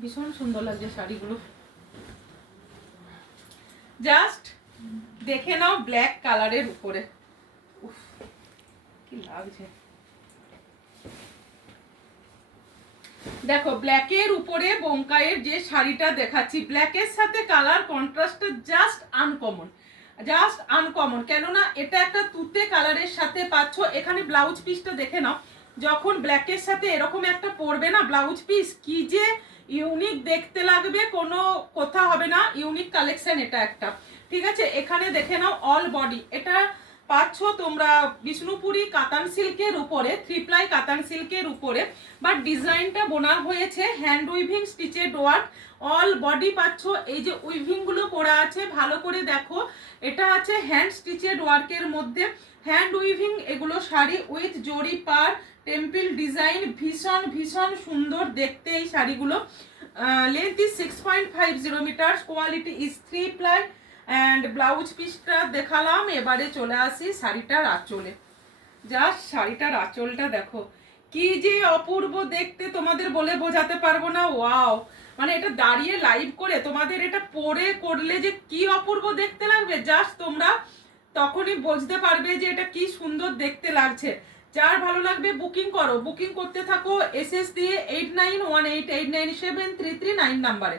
ভীষণ সুন্দর লাগছে শাড়িগুলো। জাস্ট দেখে নাও ব্ল্যাক কালারের উপরে, উফ কি লাগছে। দেখো ব্ল্যাকের উপরে বোমকাইয়ের যে শাড়িটা দেখাচ্ছি, ব্ল্যাকের সাথে কালার কন্ট্রাস্টটা জাস্ট আনকমন, জাস্ট আনকমন। কেননা এটা একটা তুতে কালারের সাথে পাচ্ছ। এখানে ব্লাউজ পিসটা দেখে নাও, যখন ব্ল্যাকের সাথে এরকম একটা পরবে না ব্লাউজ পিস, কি যে ইউনিক দেখতে লাগবে, কোনো কথা হবে না, ইউনিক কালেকশন এটা একটা। ঠিক আছে, এখানে দেখে নাও অল বডি এটা পাচ্ছ তোমরা বিষ্ণুপুরি কাতান সিল্কের উপরে, 3 প্লাই কাতান সিল্কের উপরে, বাট ডিজাইনটা বোনা হয়েছে hand weaving stitched work. All body পাচ্ছ এই যে উইভিং গুলো করা আছে, ভালো করে দেখো, এটা আছে হ্যান্ড স্টিচেড ওয়ার্কের মধ্যে, হ্যান্ড উইভিং এগুলো শাড়ি উইথ জরি পার টেম্পল ডিজাইন, ভীষণ ভীষণ সুন্দর দেখতে এই শাড়িগুলো। Length is 6.50 metre, quality is 3 ply and blouse পিসটা দেখালাম। এবারে চলে আসি শাড়িটার আঁচলে। জাস্ট শাড়িটার আঁচলটা দেখো কি যে অপূর্ব দেখতে, তোমাদের বলে বোঝাতে পারবো না। ওয়াও, মানে এটা দাঁড়িয়ে লাইভ করে তোমাদের এটা পরে করলে যে কি অপূর্ব দেখতে লাগবে, জাস্ট তোমরা তখনই বুঝতে পারবে যে এটা কি সুন্দর দেখতে লাগছে। যার ভালো লাগবে বুকিং করো, বুকিং করতে থাকো SS দিয়ে 8918897339 নাম্বারে।